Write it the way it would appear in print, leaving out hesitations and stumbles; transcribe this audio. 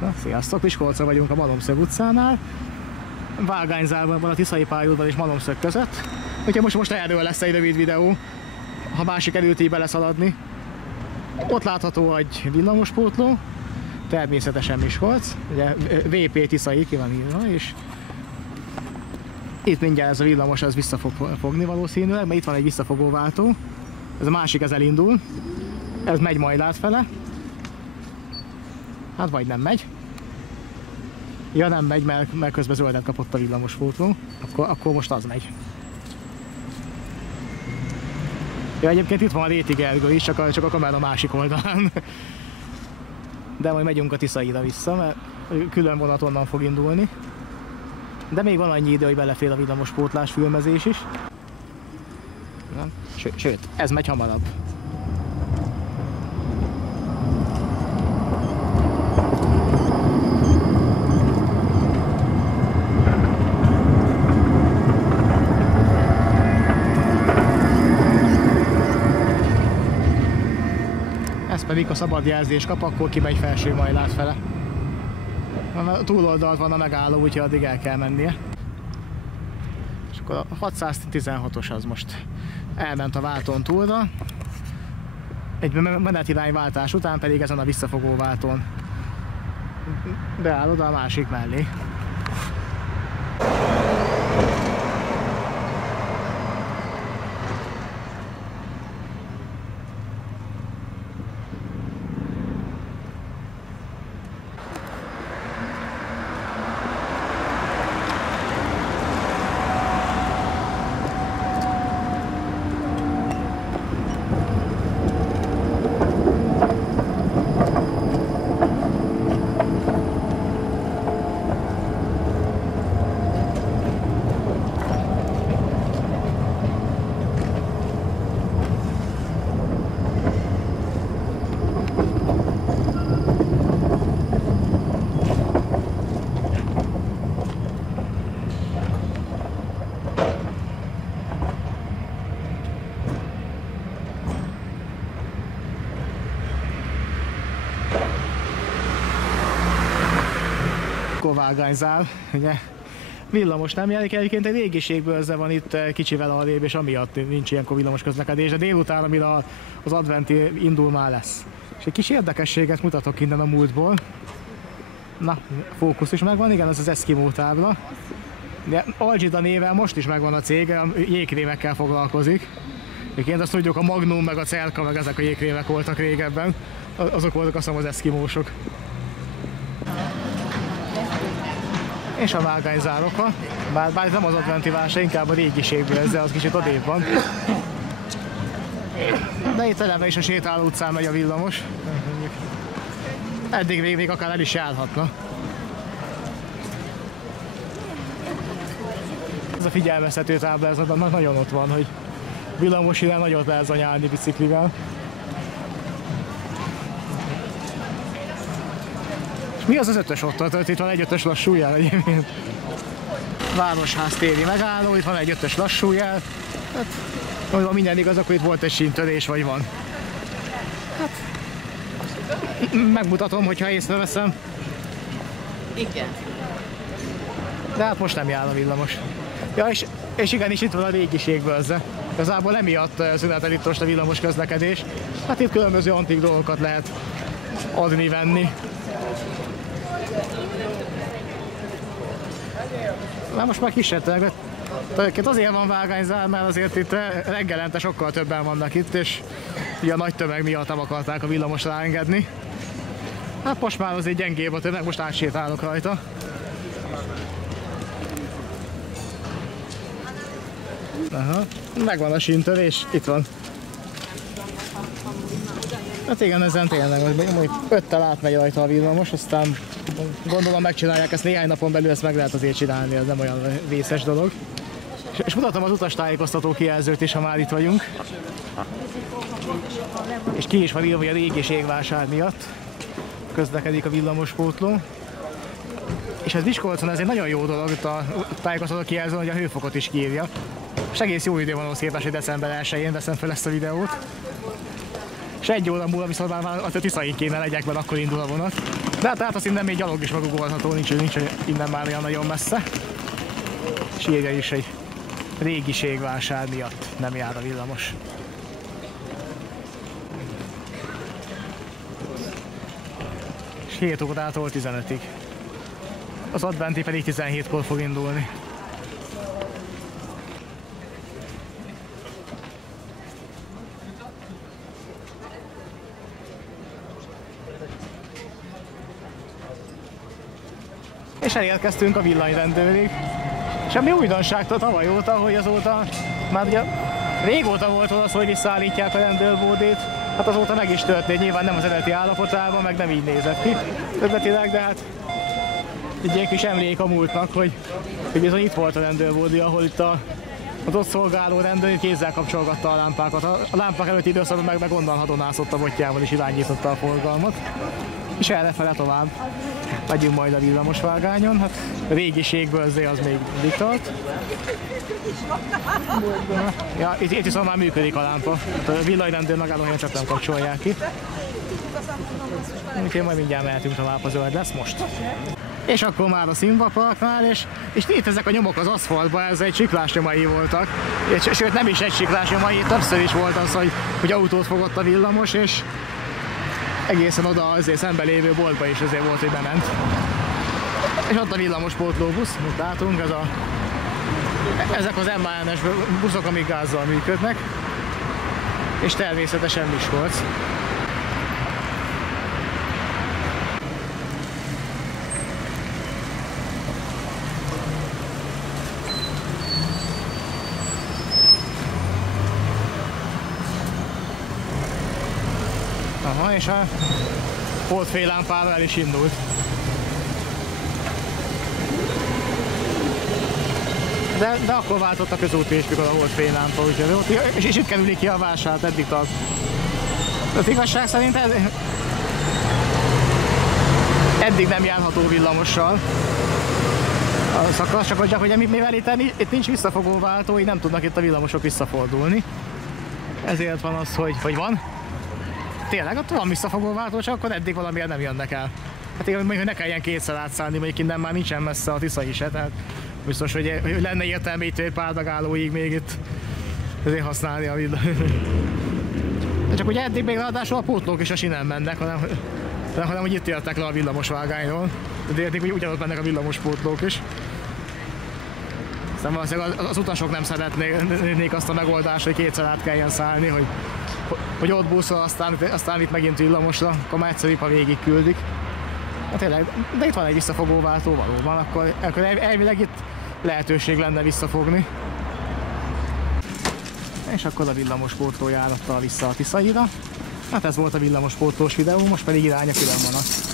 Na, sziasztok, Miskolcon vagyunk a Malomszög utcánál. Vágányzálban van a Tiszai pályaudvar és Malomszög között. Úgyhogy most erről lesz egy rövid videó, ha másik előtt így beleszaladni. Ott látható egy villamospótló, természetesen Miskolc, ugye VP Tiszai ki van írva, és itt mindjárt ez a villamos az vissza fog fogni valószínűleg, mert itt van egy visszafogóváltó. Ez a másik, ez elindul, ez megy majd átfele. Hát vagy nem megy. Ja, nem megy, mert közben zöldet kapott a villamospótló. Akkor most az megy. Ja, egyébként itt van a Réti Gergő is, csak a kamera másik oldalán. De majd megyünk a Tiszaira vissza, mert külön vonat onnan fog indulni. De még van annyi idő, hogy belefér a villamospótlás filmezés is. Sőt, ez megy hamarabb. Ez pedig a szabad jelzés kap, akkor kimegy felső Majlát fele. A túloldalt van a megálló, úgyhogy addig el kell mennie. És akkor a 616-os az most elment a váltón túlra. Egy menetirányváltás után pedig ezen a visszafogó váltón beáll oda a másik mellé. Vágányzál, ugye villamos nem jelenik, egyébként egy régiségből van itt kicsivel arrébb, és amiatt nincs ilyenkor villamos közlekedés, de délután, amire az adventi indul, már lesz. És egy kis érdekességet mutatok innen a múltból. Na, fókusz is megvan, igen, az az Eskimo tábla. De Algida néven most is megvan a cég, a jégkrémekkel foglalkozik. Egyébként azt tudjuk, a Magnum, meg a Cerka, meg ezek a jégkrémek voltak régebben. Azok voltak azt hiszem az eszkimósok. És a vágányzároka, bár nem az adventi vása, inkább a régiségből, ezzel az kicsit odébb van. De itt eleve is a sétáló utcán megy a villamos. Eddig még akár el is járhatna. Ez a figyelmeztető tábla, ez nagyon ott van, hogy villamos ide nagyot lehet zanyálni biciklivel. Mi az az ötös ott? Itt van egy ötös lassújel egyébként. Városház téri megálló, itt van egy ötös lassújel. Hát, ha minden igaz, akkor itt volt egy síntörés, vagy van. Hát, megmutatom, hogyha észreveszem. Igen. De hát most nem jár a villamos. Ja, és igenis itt van a régiségbőrze. Igazából emiatt szünetel itt most a villamos közlekedés. Hát itt különböző antik dolgokat lehet adni-venni. Na most már kísértenek. Azért van vágányzár, mert azért itt reggelente sokkal többen vannak itt, és ugye a nagy tömeg miatt nem akarták a villamos ráengedni. Hát most már azért gyengébb a tömeg, most átsétálok rajta. Aha, megvan a síntörés, itt van. Hát igen, ezen tényleg, hogy 5-tel átmegy rajta a villamos, aztán gondolom megcsinálják ezt néhány napon belül, ezt meg lehet azért csinálni, ez nem olyan vészes dolog. És mutatom az utastájékoztató kijelzőt is, ha már itt vagyunk. És ki is van írva, hogy a régiségvásár miatt közlekedik a villamospótló. És ez Miskolcon ez egy nagyon jó dolog, itt a tájékoztató kijelzőn, hogy a hőfokot is kiírja. És egész jó idő van ahhoz képest, hogy december 1-én veszem fel ezt a videót. És egy óra múlva viszont már a Tiszain kéne legyek, mert akkor indul a vonat. De hát azt innen még gyalog is megugolható, nincs innen már olyan nagyon messze. És írja is, egy régiségvásár miatt nem jár a villamos. És 7 órától 15-ig. Az adventi pedig 17-kor fog indulni. És elérkeztünk a villanyrendőrig. Semmi újdonság tavaly óta, hogy azóta már ugye régóta volt az, hogy visszaállítják a rendőrbódét. Hát azóta meg is történt, nyilván nem az eredeti állapotában, meg nem így nézett ki eredetileg, de hát egy ilyen kis emlék a múltnak, hogy bizony itt volt a rendőrbódi, ahol itt az ott szolgáló rendőr kézzel kapcsolgatta a lámpákat. A lámpák előtti időszakban meg onnan hadonászott a botjával és irányította a forgalmat. És errefele tovább megyünk majd a villamosvágányon. Hát a régiségből az még mindig tart. Ja, itt viszont már működik a lámpa. A villanyrendőr megállóhelyen csak nem kapcsolják ki. Úgyhogy majd mindjárt mehetünk tovább, a zöld lesz most. És akkor már a Simba Parknál, és itt ezek a nyomok az aszfaltban, ez egy siklásnyomai voltak. Sőt, nem is egy siklásnyomai, többször is volt az, hogy autót fogott a villamos, és egészen oda azért szembe lévő boltba is azért volt, hogy bement. És ott a villamos pótlóbusz, amit látunk, ezek az MAN-es buszok, amik gázzal működnek, és természetesen Miskolc. Aha, és a holdfénylámpával el is indult. De akkor váltott a közúti is, mikor a holdfénylámpa, úgyhogy és itt kerülik ki a vásárt, eddig tart. Az igazság szerint eddig nem járható villamossal a szakasz, csak hogy mivel itt nincs visszafogóváltó, így nem tudnak itt a villamosok visszafordulni. Ezért van az, hogy van. Tényleg, ott van visszafogóváltó, csak akkor eddig valamiért nem jönnek el. Hát igen, hogy ne kelljen kétszer átszállni, mondjuk innen már nincsen messze a Tisza is, tehát biztos, hogy lenne értelme itt egy pár megállóig még itt ezért használni a villamost. Csak ugye eddig még ráadásul a pótlók is a sinen mennek, hanem hogy itt értek le a villamosvágányról. De eddig ugyanott mennek a villamospótlók is. Aztán valószínűleg az utasok nem szeretnék azt a megoldást, hogy kétszer át kelljen szállni, hogy ott buszol, aztán itt megint villamosra, akkor már egyszerűbb, ha végig küldik. Hát tényleg, de itt van egy visszafogóváltó valóban, akkor elvileg itt lehetőség lenne visszafogni. És akkor a villamospótló járattal vissza a Tiszaira. Hát ez volt a villamospótlós videó, most pedig irány a különvonat.